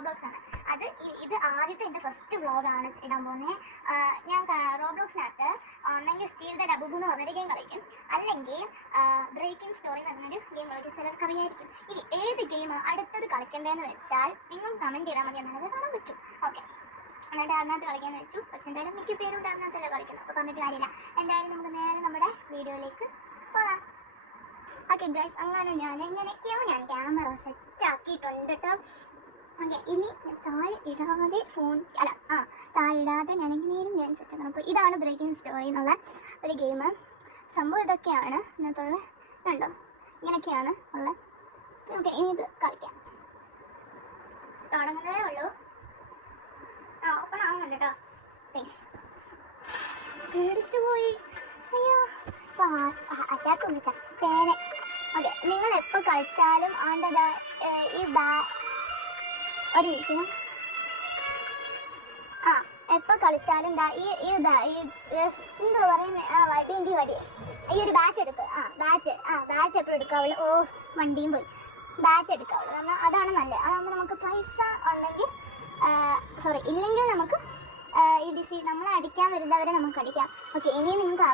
Roblox ആണ്. ഇത് ആദ്യത്തെ എൻ്റെ ഫസ്റ്റ് വ്ളോഗാണ് ഇടാൻ പോകുന്നത്. ഞാൻ റോബ്ലോക്സിനകത്ത് ഒന്നെങ്കിൽ സ്റ്റീൽ ദ ഡബുബു എന്ന് പറഞ്ഞൊരു ഗെയിം കളിക്കും, അല്ലെങ്കിൽ ബ്രേക്കിംഗ് സ്റ്റോറി എന്ന് പറഞ്ഞൊരു ഗെയിം കളിക്കും. ചിലർക്ക് അറിയായിരിക്കും. ഇനി ഏത് ഗെയിം അടുത്തത് കളിക്കേണ്ടതെന്ന് വെച്ചാൽ നിങ്ങൾ കമൻറ്റ് ചെയ്താൽ മതി, എന്നാലത് കാണാൻ പറ്റും. ഓക്കെ, എന്നിട്ട് അതിനകത്ത് കളിക്കാമെന്ന് വെച്ചു. പക്ഷെ എന്തായാലും മിക്ക പേരും അതിനകത്തല്ലേ കളിക്കുന്നത്, അപ്പോൾ പറഞ്ഞിട്ട് കാര്യമില്ല. എന്തായാലും നമുക്ക് നേരെ നമ്മുടെ വീഡിയോയിലേക്ക് പോകാം. ഓക്കെ ഗൈസ്, അങ്ങനെ എങ്ങനെയൊക്കെയോ ഞാൻ ക്യാമറ സെറ്റ് ആക്കിയിട്ടുണ്ട് കേട്ടോ. ഓക്കെ, ഇനി താഴെ ഇടാതെ താഴെ ഇടാതെ ഞാൻ എങ്ങനെയും ഞാൻ സെറ്റ് ആക്കണം. അപ്പോൾ ഇതാണ് ബ്രേക്കിംഗ് സ്റ്റോറി എന്നുള്ള ഒരു ഗെയിം. സംഭവം ഇതൊക്കെയാണ് ഇതിനകത്തുള്ള, കണ്ടോ, ഇങ്ങനെയൊക്കെയാണ് ഉള്ളത്. ഓക്കെ, ഇനി ഇത് കളിക്കാം. തുടങ്ങുന്നതേ ഉള്ളൂ. ഓപ്പൺ ആവുന്നുണ്ട് കേട്ടോ പ്ലീസ്. പേടിച്ചു പോയി, അയ്യോ. അറ്റാക്ക് ഒന്ന് ചത്തേനെ. ഓക്കെ, നിങ്ങൾ എപ്പോൾ കളിച്ചാലും ആണ്ടതാ ഈ ഒരു മിനിറ്റ്, എപ്പോൾ കളിച്ചാലും എന്താ പറയുന്നത്, വടി ഈ ഒരു ബാറ്റ് എടുക്കുക. ബാറ്റ് എപ്പോഴും എടുക്കാവുള്ളൂ. വണ്ടിയും പോയി. ബാറ്റ് എടുക്കാവുള്ളൂ, കാരണം അതാണ് നല്ലത്. അതാകുമ്പോൾ നമുക്ക് പൈസ ഉണ്ടെങ്കിൽ ഇല്ലെങ്കിൽ നമുക്ക് ഈ നമ്മളെ അടിക്കാൻ വരുന്നവരെ നമുക്ക് അടിക്കാം. ഓക്കെ, ഇനി നിങ്ങൾക്ക്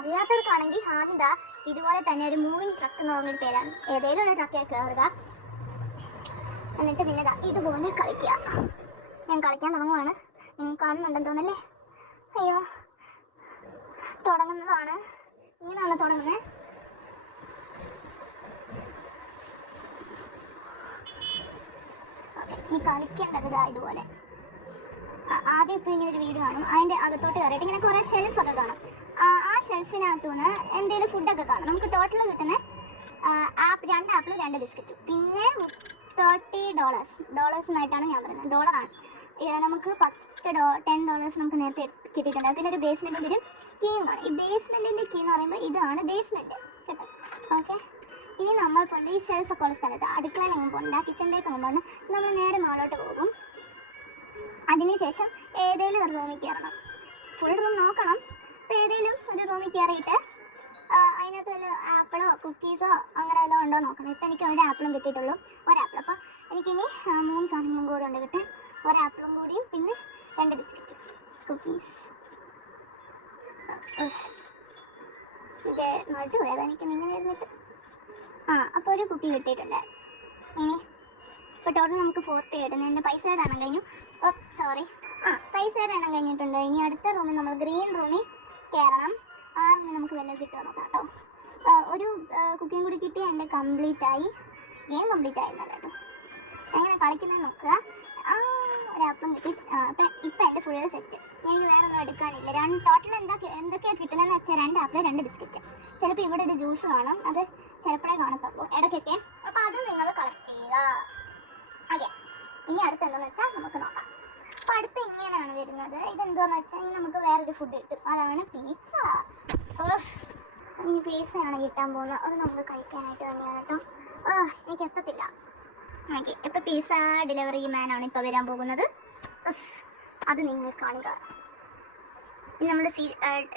അറിയാത്തവർക്കാണെങ്കിൽ ആദ്യം ഇതുപോലെ തന്നെ ഒരു മൂവിങ് ട്രക്ക് എന്ന് പറഞ്ഞൊരു പേരാണ്. ഏതെങ്കിലും ഒരു ട്രക്കിൽ കയറുക, എന്നിട്ട് പിന്നെ ഇതുപോലെ കളിക്കുക. ഞാൻ കളിക്കാൻ തുടങ്ങുവാണ്. നിങ്ങൾ കാണുന്നുണ്ടെന്ന് തോന്നല്ലേ? അയ്യോ, തുടങ്ങുന്നതാണ്. ഇങ്ങനെയാണ് തുടങ്ങുന്നത്. ഇനി കളിക്കേണ്ടത് ഇതുപോലെ. ആദ്യം ഇപ്പോൾ ഇങ്ങനെ ഒരു വീഡിയോ കാണും. അതിൻ്റെ അകത്തോട്ട് കയറിയിട്ട് ഇങ്ങനെ കുറേ ഷെൽഫൊക്കെ കാണും. ആ ഷെൽഫിനകത്തുനിന്ന് എന്തെങ്കിലും ഫുഡൊക്കെ കാണും. നമുക്ക് ടോട്ടൽ കിട്ടുന്ന 2 ആപ്പിൾ 2 ബിസ്ക്കറ്റ്, പിന്നെ $30 എന്നായിട്ടാണ് ഞാൻ പറയുന്നത്. ഡോളറാണ്. നമുക്ക് $10 നമുക്ക് നേരത്തെ കിട്ടിയിട്ടുണ്ട്. പിന്നെ ഒരു ബേസ്മെൻറ്റിൻ്റെ ഒരു കീയും കാണും. ഈ ബേസ്മെൻറ്റിൻ്റെ കീ എന്ന് പറയുമ്പോൾ ഇതാണ് ബേസ്മെൻറ്റ് കേട്ടോ. ഓക്കെ, ഇനി നമ്മൾ കൊണ്ട് ഈ ഷെൽഫൊക്കെ ഉള്ള സ്ഥലത്ത് അടുക്കളയിൽ പോകുമ്പോൾ കിച്ചണിലേക്ക് പോകുമ്പോൾ നമ്മൾ നേരെ മുകളിലോട്ട് പോകും. അതിനുശേഷം ഏതെങ്കിലും ഒരു റൂമിൽ കയറണം. ഫുൾ റൂം നോക്കണം. അപ്പോൾ ഏതെങ്കിലും ഒരു റൂമിൽ കയറിയിട്ട് അതിനകത്ത് വല്ല ആപ്പിളോ കുക്കീസോ അങ്ങനെ വല്ലതും ഉണ്ടോ നോക്കണം. ഇപ്പം എനിക്ക് ഒരു ആപ്പിളും കിട്ടിയിട്ടുള്ളൂ, ഒരാപ്പിൾ. അപ്പോൾ എനിക്കിനി 3 സാധനങ്ങളും കൂടെ ഉണ്ട് കിട്ടാൻ. ഒരാപ്പിളും കൂടിയും പിന്നെ 2 ബിസ്ക്കറ്റ്, കുക്കീസ്. നട്ടുപോയത് എനിക്ക് ഇങ്ങനെ ഇരുന്നിട്ട്. അപ്പോൾ ഒരു കുക്കി കിട്ടിയിട്ടുണ്ട്. ഇനി ഇപ്പോൾ ടോട്ടൽ നമുക്ക് 40 കിട്ടുന്നത്. എൻ്റെ പൈസയുടെ എണ്ണം കഴിഞ്ഞു. പൈസയുടെ എണ്ണം കഴിഞ്ഞിട്ടുണ്ട്. ഇനി അടുത്ത റൂമിൽ നമ്മൾ ഗ്രീൻ റൂമിൽ കയറണം. ആ റൂമിൽ നമുക്ക് വല്ലതും കിട്ടുമോ നോക്കാം കേട്ടോ. ഒരു കുക്കിയും കൂടി കിട്ടി, എൻ്റെ ഗെയിം കംപ്ലീറ്റ് ആയിരുന്നല്ലോ കേട്ടോ. എങ്ങനെ കളിക്കുന്നത് നോക്കുക. ഒരാപ്പിളും കിട്ടി. ഇപ്പം എൻ്റെ ഫുൾ സെറ്റ്. എനിക്ക് വേറെ ഒന്നും എടുക്കാനില്ല. ടോട്ടൽ എന്തൊക്കെയാണ് കിട്ടുന്നതെന്ന് വെച്ചാൽ 2 ആപ്പിൾ 2 ബിസ്ക്കറ്റ്. ചിലപ്പോൾ ഇവിടെ ഒരു ജ്യൂസ് കാണും, അത് ചിലപ്പോഴേ കാണത്തുള്ളൂ, ഇടയ്ക്കൊക്കെ. അപ്പോൾ അത് നിങ്ങൾ കളക്ട് ചെയ്യുക. ഓക്കെ, ഇനി അടുത്ത് എന്താണെന്ന് വെച്ചാൽ നമുക്ക് നോക്കാം. അപ്പോൾ അടുത്ത് ഇങ്ങനെയാണ് വരുന്നത്. ഇതെന്താണെന്ന് വെച്ചാൽ നമുക്ക് വേറൊരു ഫുഡ് കിട്ടും. അതാണ് പിസ്സ. ഇനി പിസ്സയാണ് കിട്ടാൻ പോകുന്നത്. അത് നമുക്ക് കഴിക്കാനായിട്ട് തന്നെയാണ് കേട്ടോ. എനിക്ക് എത്തത്തില്ല. ഓക്കെ, ഇപ്പോൾ പിസ്സ ഡെലിവറി മാനാണ് ഇപ്പോൾ വരാൻ പോകുന്നത്. അത് നിങ്ങൾ കാണുക.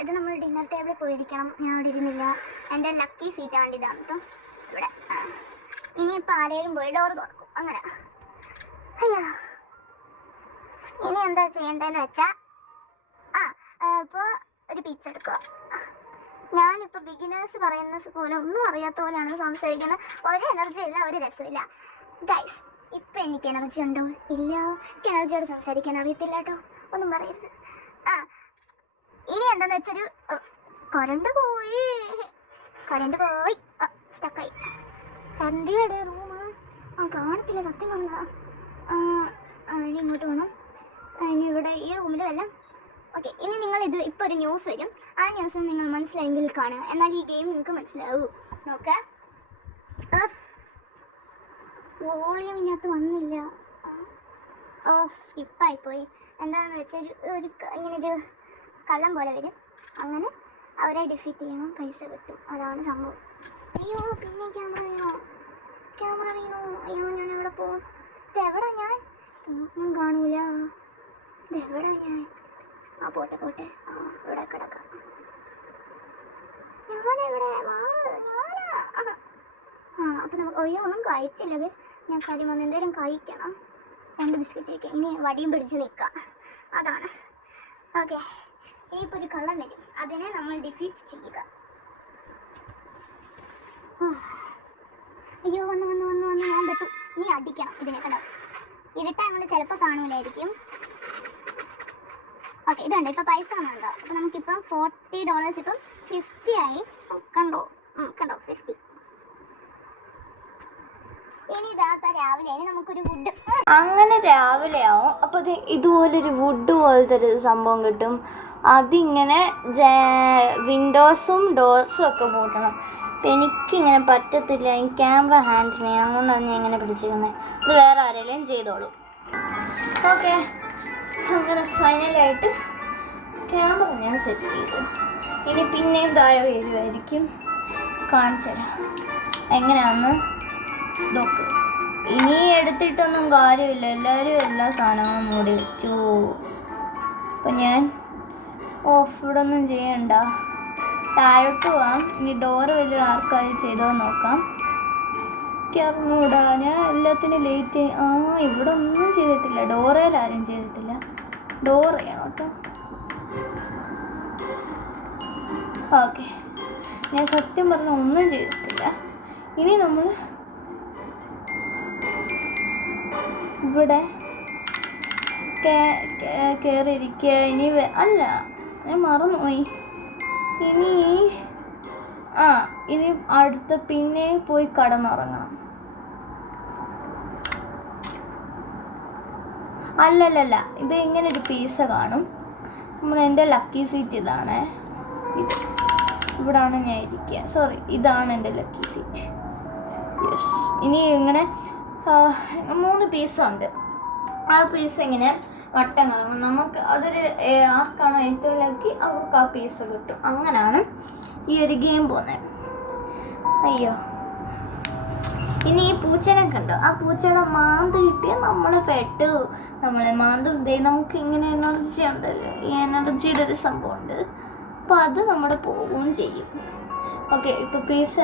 ഇത് നമ്മൾ ഡിന്നർ ടേബിളിൽ പോയിരിക്കണം. ഞാൻ അവിടെ ഇരുന്നില്ല. എൻ്റെ ലക്കി സീറ്റാണ് ഇതാണ് കേട്ടോ ഇവിടെ. ഇനിയിപ്പോൾ ആരെങ്കിലും പോയി ഡോർ തുറക്കും. അങ്ങനെ ഇനി എന്താ ചെയ്യേണ്ടതെന്ന് വെച്ചാൽ ഇപ്പോൾ ഒരു പിസ്സ എടുക്കുക. ഞാനിപ്പോൾ ബിഗിനേഴ്സ് പറയുന്നത് പോലെ ഒന്നും അറിയാത്ത പോലെയാണ് സംസാരിക്കുന്നത്. ഒരു എനർജി ഇല്ല, ഒരു രസമില്ല ഗൈസ്. ഇപ്പം എനിക്ക് എനർജി ഉണ്ടോ? ഇല്ല, എനിക്ക് എനർജിയോട് സംസാരിക്കാൻ അറിയത്തില്ല കേട്ടോ. ഒന്നും പറയരുത്. ഇനി എന്താണെന്ന് വെച്ചൊരു കറണ്ട് പോയി സ്റ്റക്കായി. കറണ്ടിയുടെ റൂം കാണത്തില്ല സത്യം പറഞ്ഞാൽ. ഇനി ഇങ്ങോട്ട് പോകണം. ഇനി ഇവിടെ ഈ റൂമിൽ വല്ല. ഓക്കെ, ഇനി നിങ്ങൾ ഇപ്പോൾ ഒരു ന്യൂസ് വരും. ആ ന്യൂസ് നിങ്ങൾ മനസ്സിലായെങ്കിൽ കാണുക, എന്നാൽ ഈ ഗെയിം നിങ്ങൾക്ക് മനസ്സിലാവൂ. നോക്കുക, വോളിയം ഇതിനകത്ത് വന്നില്ല. സ്കിപ്പായിപ്പോയി. എന്താണെന്ന് വെച്ചാൽ ഇങ്ങനൊരു കള്ളം പോലെ വരും. അങ്ങനെ അവരെ ഡിഫീറ്റ് ചെയ്യണം, പൈസ കിട്ടും. അതാണ് സംഭവം. അയ്യോ, പിന്നെ ക്യാമറ വീണു. അയ്യോ, ഞാൻ എവിടെ പോകും? ഇതെവിടാ ഞാൻ? ഒന്നും കാണൂല. ഇതെവിടാ ഞാൻ? പോട്ടെ. ഇവിടെ കിടക്കാം. ഞാനെവിടെ? അപ്പം നമുക്ക് ഒന്നും കഴിച്ചില്ല. ഞാൻ കാര്യം വന്ന് എന്തെങ്കിലും കഴിക്കണം. 2 ബിസ്ക്കറ്റ് കഴിക്കാം. ഇനി വടിയും പിടിച്ച് നിൽക്കാം, അതാണ്. ഓക്കെ, ഇനിയിപ്പോൾ ഒരു കള്ളം വരും, അതിനെ നമ്മൾ ഡിഫീറ്റ് ചെയ്യുക. അയ്യോ, വന്നു വന്നു വന്നു വന്നു, ഞാൻ പെട്ടു. ഇനി അടിക്കണം ഇതിനെ, കണ്ടോ? ഇരുട്ടായതുകൊണ്ട് ചിലപ്പോൾ കാണൂലായിരിക്കും. ഓക്കെ, ഇതുണ്ട്. ഇപ്പോൾ പൈസ വന്നുണ്ടോ? അപ്പോൾ നമുക്കിപ്പം $40 ഇപ്പം 50 ആയി. കണ്ടോ? കണ്ടോ 50. ഇനി ഇതാ രാവിലെ നമുക്കൊരു വുഡ്, അങ്ങനെ രാവിലെ ആവും. അപ്പോൾ അത് ഇതുപോലൊരു വുഡ് പോലത്തെ ഒരു സംഭവം കിട്ടും. അതിങ്ങനെ വിൻഡോസും ഡോർസും ഒക്കെ പൂട്ടണം. എനിക്കിങ്ങനെ പറ്റത്തില്ല, ഈ ക്യാമറ ഹാൻഡിൽ ചെയ്യാൻ, അതുകൊണ്ടാണ് ഞാൻ ഇങ്ങനെ പിടിച്ചിരിക്കുന്നത്. ഇത് വേറെ ആരെങ്കിലും ചെയ്തോളൂ. ഓക്കെ, അങ്ങനെ ഫൈനലായിട്ട് ക്യാമറ ഞാൻ സെറ്റ് ചെയ്തു. ഇനി പിന്നെയും താഴെ വരുമായിരിക്കും, കാണിച്ചു തരാം എങ്ങനെയാണെന്ന് നോക്ക്. ഇനി എടുത്തിട്ടൊന്നും കാര്യമില്ല, എല്ലാവരും എല്ലാ സാധനങ്ങളും മൂടി വെച്ചു. അപ്പം ഞാൻ ഇവിടെ ഒന്നും ചെയ്യണ്ട, താഴോട്ട് പോവാം. ഇനി ഡോറ് വലിയ ആർക്കാരും ചെയ്തോ നോക്കാം. അറിഞ്ഞൂടാ, ഞാൻ എല്ലാത്തിനും ലേറ്റ്. ഇവിടെ ഒന്നും ചെയ്തിട്ടില്ല, ഡോറയിലാരും ചെയ്തിട്ടില്ല. ഡോർ ചെയ്യണം കേട്ടോ. ഓക്കെ, ഞാൻ സത്യം പറഞ്ഞ ഒന്നും ചെയ്തിട്ടില്ല. ഇനി നമ്മൾ ഇവിടെ കയറിയിരിക്കുക. ഇനി അല്ല, ഞാൻ മറന്നുപോയി. ഇനി അടുത്ത പിന്നെ പോയി കടന്നുറങ്ങണം. അല്ലല്ലല്ല, ഇത് ഇങ്ങനെ ഒരു പീസ് കാണും. എൻ്റെ ലക്കി സീറ്റ് ഇതാണ്. ഇവിടാണ് ഞാൻ ഇരിക്കുക. സോറി, ഇതാണ് എൻ്റെ ലക്കി സീറ്റ്. യെസ്. ഇനി ഇങ്ങനെ 3 പീസുണ്ട്. ആ പീസ് ഇങ്ങനെ വട്ടം കറങ്ങും. നമുക്ക് അതൊരു ആർക്കാണോ ഏറ്റവും ലക്കി അവർക്ക് ആ പീസ് കിട്ടും. അങ്ങനെയാണ് ഈ ഒരു ഗെയിം പോകുന്നത്. അയ്യോ, ഇനി ഈ പൂച്ചനെ കണ്ടോ? ആ പൂച്ചയുടെ മാന്ത് കിട്ടിയാൽ നമ്മൾ പെട്ടു. നമ്മളെ മാന്തും നമുക്ക് ഇങ്ങനെ എനർജി ഉണ്ടല്ലോ, ഈ എനർജിയുടെ ഒരു സംഭവമുണ്ട്. അപ്പോൾ അത് നമ്മുടെ പോവുകയും ചെയ്യും. ഓക്കെ, ഇപ്പോൾ പീസ്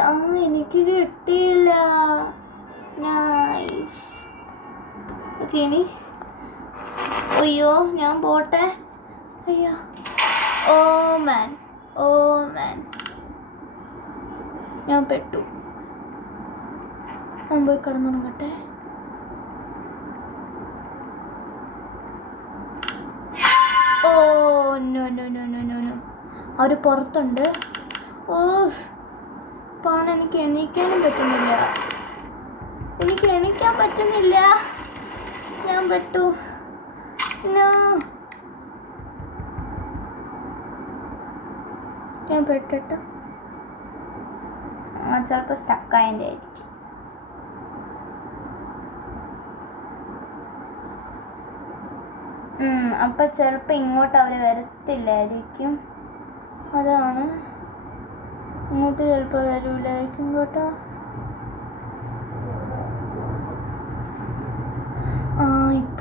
എനിക്ക് കിട്ടിയില്ല. നൈസ്. ഓക്കെ, ഇനി അയ്യോ ഞാൻ പോട്ടെ. അയ്യോ, ഓ മാൻ ഞാൻ പെട്ടു. ഞാൻ പോയി കിടന്നുറങ്ങട്ടെ. Oh no no no no no no, അവർ പുറത്തുണ്ട്. ഓ പാണ്, എനിക്ക് എണീക്കാനും പറ്റുന്നില്ല. ഞാൻ പെട്ടു. ഞാൻ പെട്ടിട്ട് ചിലപ്പോൾ സ്റ്റക്കായതിൻ്റെ ആയിരിക്കും. അപ്പം ചിലപ്പോൾ ഇങ്ങോട്ട് അവർ വരത്തില്ലായിരിക്കും. അതാണ്, ഇങ്ങോട്ട് ചിലപ്പോൾ വരൂലായിരിക്കും കേട്ടോ.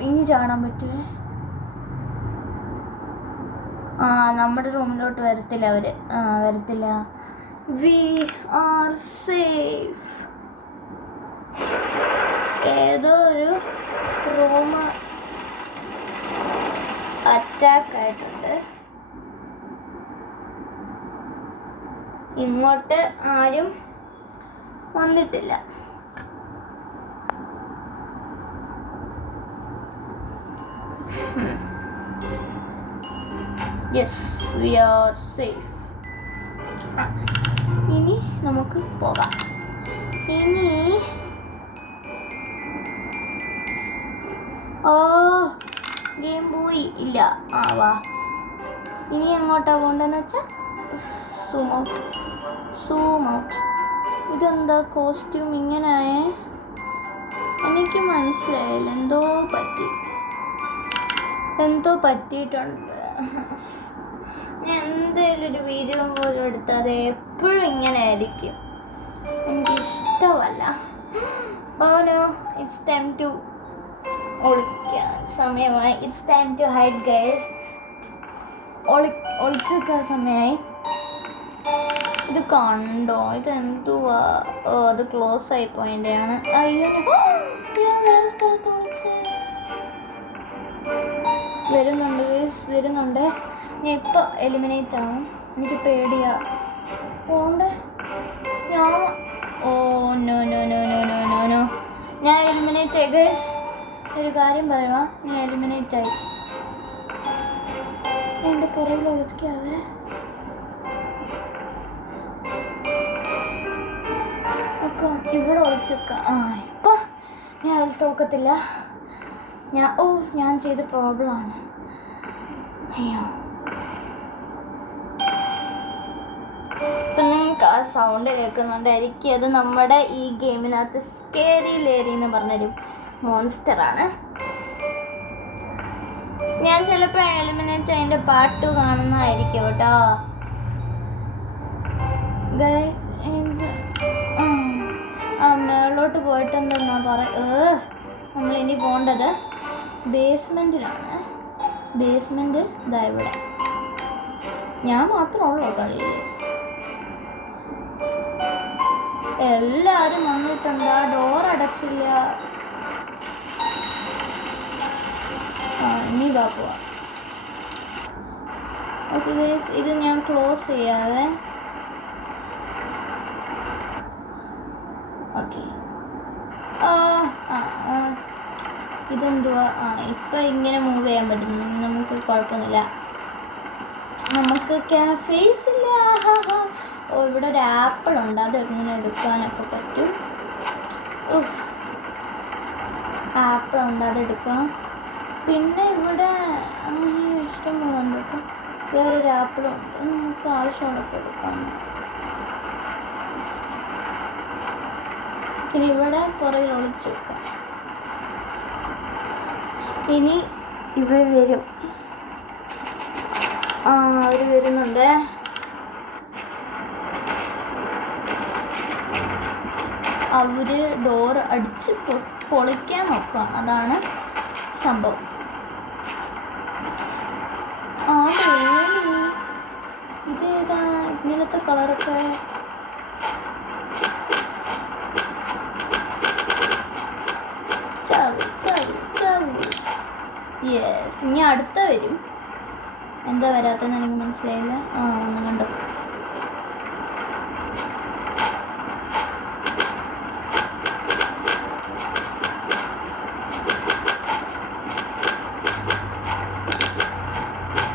ഇനി ചാടാൻ പറ്റുമേ? നമ്മുടെ റൂമിലോട്ട് വരത്തില്ല അവർ. വരത്തില്ല. We are safe. ഏതോ ഒരു റൂം അറ്റാക്ക് ആയിട്ടുണ്ട്. ഇങ്ങോട്ട് ആരും വന്നിട്ടില്ല. Yes, we are safe. ഇനി നമുക്ക് പോകാം. ഗെയിം പോയി. ഇല്ല, വാ. ഇനി എങ്ങോട്ടാ പോകണ്ടെന്ന് വെച്ചാൽ സൂം ഔട്ട്. ഇതെന്താ കോസ്റ്റ്യൂം ഇങ്ങനായേ? എനിക്ക് മനസ്സിലായില്ല. എന്തോ പറ്റിയിട്ടുണ്ട്. ഞാൻ എന്തെങ്കിലും ഒരു വീഡിയോ പോലും എടുത്താൽ അത് എപ്പോഴും ഇങ്ങനെ ആയിരിക്കും. എനിക്കിഷ്ടമല്ല. നോ, ഇറ്റ്സ് ടൈം ടു ഒളിക്കാൻ സമയമായി. It's time to hide guys. ഒളിച്ചിരിക്കാൻ സമയമായി. ഇത് കണ്ടോ? ഇതെന്തുവാ? അത് ക്ലോസ് ആയി പോയിൻ്റെയാണ്. അയ്യോ, ഞാൻ വേറെ സ്ഥലത്ത് ഒളിച്ചേ. വരുന്നുണ്ട് ഗൈസ്, വരുന്നുണ്ട്. ഞാൻ ഇപ്പോൾ എലിമിനേറ്റ് ആവും. എനിക്ക് പേടിയാ. പോണ്ടേ ഞാൻ. Oh no no no no no no no, ഞാൻ എലിമിനേറ്റ് ആയി ഗൈസ്. ഒരു കാര്യം പറയുക, ഞാൻ എലിമിനേറ്റ് ആയി. എൻ്റെ പുറകിൽ ഒളിക്കാതെ. അപ്പം ഇവിടെ ഒളിച്ച് വെക്കാം. ഇപ്പം ഞാൻ അതിൽ തോക്കത്തില്ല. ഞാൻ ചെയ്ത പ്രോബ്ലമാണ്. അയ്യോ, ഇപ്പം നിങ്ങൾക്ക് ആ സൗണ്ട് കേൾക്കുന്നുണ്ടായിരിക്കും. അത് നമ്മുടെ ഈ ഗെയിമിനകത്ത് സ്കേറി ലേറി എന്ന് പറഞ്ഞൊരു മോൺസ്റ്ററാണ്. ഞാൻ ചിലപ്പോൾ എലിമിനേറ്റ് അതിൻ്റെ പാർട്ട് 2 കാണുന്നതായിരിക്കും കേട്ടോ. മേളിലോട്ട് പോയിട്ടെന്തെന്നാ നമ്മളിനി പോകേണ്ടത് ബേസ്മെൻറ്റിലാണ്. ബേസ്മെൻറ്റ് ഇതാ ഇവിടെ. ഞാൻ മാത്രമുള്ളൂ കളിയിൽ. എല്ലാവരും വന്നിട്ടുണ്ട്. ആ ഡോർ അടച്ചില്ല. ഇനി വാ പോവാം. ഓക്കെ ഗൈസ്, ഇത് ഞാൻ ക്ലോസ് ചെയ്യാവേ. ഓക്കെ. ഇതെന്തുവാ? ഇപ്പം ഇങ്ങനെ മൂവ് ചെയ്യാൻ പറ്റും. നമുക്ക് കുഴപ്പമൊന്നുമില്ല. നമുക്ക് കാഫേസ് ഇല്ല. ഇവിടെ ഒരു ആപ്പിൾ ഉണ്ട്, അത് എങ്ങനെ എടുക്കാനൊക്കെ പറ്റും. ആപ്പിൾ ഉണ്ട്, അതെടുക്കാം. പിന്നെ ഇവിടെ അങ്ങനെ ഇഷ്ടം പോലെ ഉണ്ട് കേട്ടോ. വേറൊരു ആപ്പിളുണ്ട്, നമുക്ക് ആവശ്യമുള്ളപ്പോൾ എടുക്കാം. ഇനി ഇവിടെ പുറകിൽ ഒളിച്ച് വെക്കാം. ഇനി ഇവർ വരും. അവർ വരുന്നുണ്ട്. അവർ ഡോർ അടിച്ച് പൊളിക്കാൻ നോക്കുക. അതാണ് സംഭവം. ഇതേതാ ഇങ്ങനത്തെ കളറൊക്കെ? യെസ്, ഇനി അടുത്ത വരും. എന്താ വരാത്തെന്ന് എനിക്ക് മനസ്സിലായില്ല. ഒന്ന് കണ്ടോ.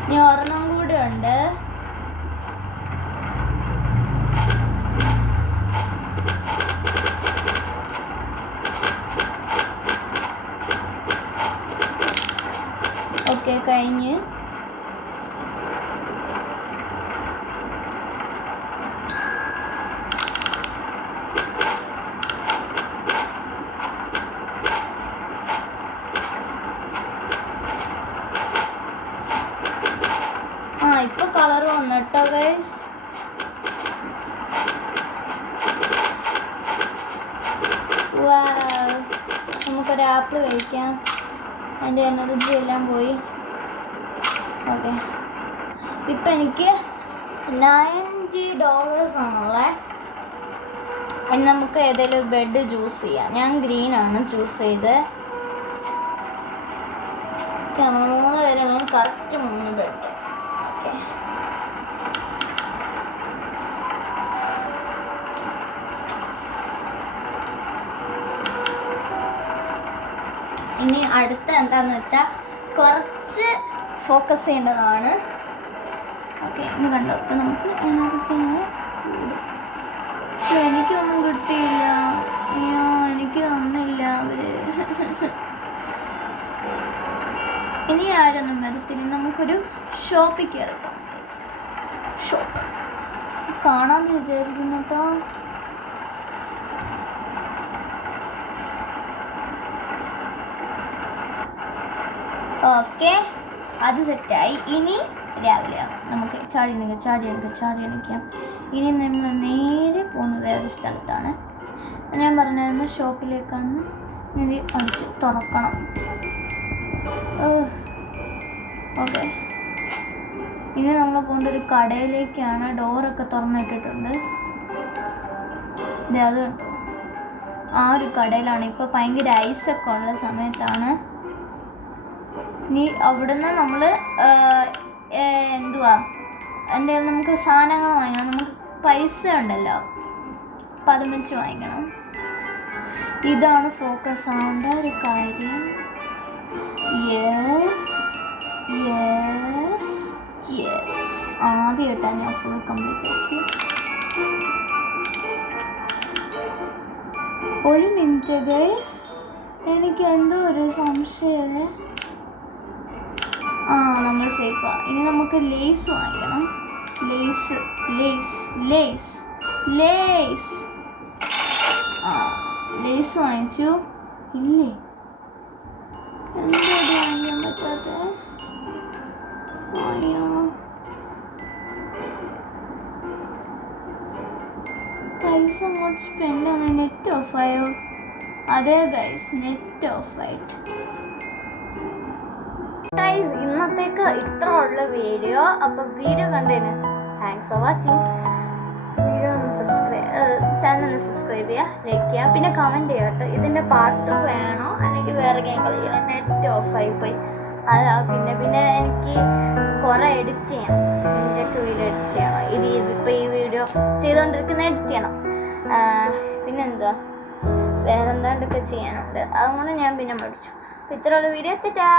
ഇനി ഒരെണ്ണം കൂടെ ഉണ്ട്. ഓക്കെ, കഴിഞ്ഞ്. ഇപ്പൊ കളർ വന്നിട്ടോ ഗൈസ്. നമുക്കൊരു ആപ്പിൾ കഴിക്കാം. അതിൻ്റെ എനർജി എല്ലാം പോയി. ഓക്കെ, ഇപ്പം എനിക്ക് $90 ആണുള്ളത്. ഇനി നമുക്ക് ഏതെങ്കിലും ബെഡ് ചൂസ് ചെയ്യാം. ഞാൻ ഗ്രീനാണ് ചൂസ് ചെയ്തത്. ഓക്കെ, 3 പേരുള്ള കറക്റ്റ് 3 ബെഡ്. ഓക്കെ, ഇനി അടുത്ത എന്താന്ന് വെച്ചാൽ കുറച്ച് ഫോക്കസ് ചെയ്യേണ്ടതാണ്. ഓക്കെ, ഇനി കണ്ടോ. ഇപ്പം നമുക്ക് എനർജി കൂടും. പക്ഷെ എനിക്കൊന്നും കിട്ടിയില്ല. എനിക്ക് തന്നില്ല അവര്. ഇനി ആരൊന്നും വരത്തില്ല. നമുക്കൊരു ഷോപ്പിൽ കയറിട്ടാണ് ഗൈസ്. ഷോപ്പ് കാണാമെന്ന് വിചാരിക്കുന്നു കേട്ടോ. ഓക്കെ, അത് സെറ്റായി. ഇനി രാവിലെ ആവും. നമുക്ക് ചാടി എണിക്കാം. ഇനി നമ്മൾ നേരെ പോകുന്ന വേറൊരു സ്ഥലത്താണ്. ഞാൻ പറഞ്ഞായിരുന്നു ഷോപ്പിലേക്കാണ്. ഇനി അടിച്ച് തുറക്കണം. ഓക്കെ, ഇനി നമ്മൾ പോകേണ്ട ഒരു കടയിലേക്കാണ്. ഡോറൊക്കെ തുറന്നിട്ടിട്ടുണ്ട്. അത് കണ്ടോ, ആ ഒരു കടയിലാണ്. ഇപ്പോൾ ഭയങ്കര ഐസൊക്കെ ഉള്ള സമയത്താണ് ഇനി അവിടുന്ന് നമ്മൾ എന്തുവാ എന്തെങ്കിലും നമുക്ക് സാധനങ്ങൾ വാങ്ങണം. നമുക്ക് പൈസ ഉണ്ടല്ലോ, അപ്പം അത് വെച്ച് വാങ്ങിക്കണം. ഇതാണ് ഫോക്കസ് ആവേണ്ട ഒരു കാര്യം. യെസ് യെസ് യെസ്, ആദ്യമായിട്ടാണ് ഞാൻ ഫുൾ കംപ്ലീറ്റ് ആക്കി. ഒരു മിനിറ്റ് ഗൈസ്, എനിക്ക് എന്തോ ഒരു സംശയം. നമ്മൾ സേഫാ. ഇനി നമുക്ക് ലേസ് വാങ്ങിക്കണം. Lay's Lay's Lay's Lay's Lay's വാങ്ങിച്ചു. ഇല്ലേ, എന്താ വാങ്ങിക്കാൻ പറ്റാത്ത? അയ്യോ, പൈസ അങ്ങോട്ട് സ്പെൻഡ് ആണ്. നെറ്റ് ഓഫ് ആയോ? അതെ ഗൈസ്, നെറ്റ് ഓഫ് ആയിട്ട്. ഗൈസ്, ഇന്നത്തേക്ക് ഇത്ര ഉള്ള വീഡിയോ. അപ്പോൾ വീഡിയോ കണ്ടതിന് താങ്ക്സ് ഫോർ വാച്ചിങ്. വീഡിയോ ഒന്ന് ചാനൽ ഒന്ന് സബ്സ്ക്രൈബ് ചെയ്യുക, ലൈക്ക് ചെയ്യുക, പിന്നെ കമൻറ്റ് ചെയ്യുക കേട്ടോ. ഇതിൻ്റെ പാർട്ട് 2 വേണോ അല്ലെങ്കിൽ വേറെ ഗെയിം കളിക്കണം. നെറ്റ് ഓഫായിപ്പോയി. പിന്നെ എനിക്ക് കുറേ എഡിറ്റ് ചെയ്യണം. ഇതിൻ്റെയൊക്കെ വീഡിയോ എഡിറ്റ് ചെയ്യണം. ഇപ്പോൾ ഈ വീഡിയോ ചെയ്തുകൊണ്ടിരിക്കുന്ന എഡിറ്റ് ചെയ്യണം. പിന്നെന്താ, വേറെന്താണ്ടൊക്കെ ചെയ്യാനുണ്ട്. അതുകൊണ്ട് ഞാൻ പിന്നെ പഠിച്ചു. അപ്പോൾ ഇത്രയുള്ള വീഡിയോ എത്തിട്ടാ.